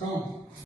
Calma.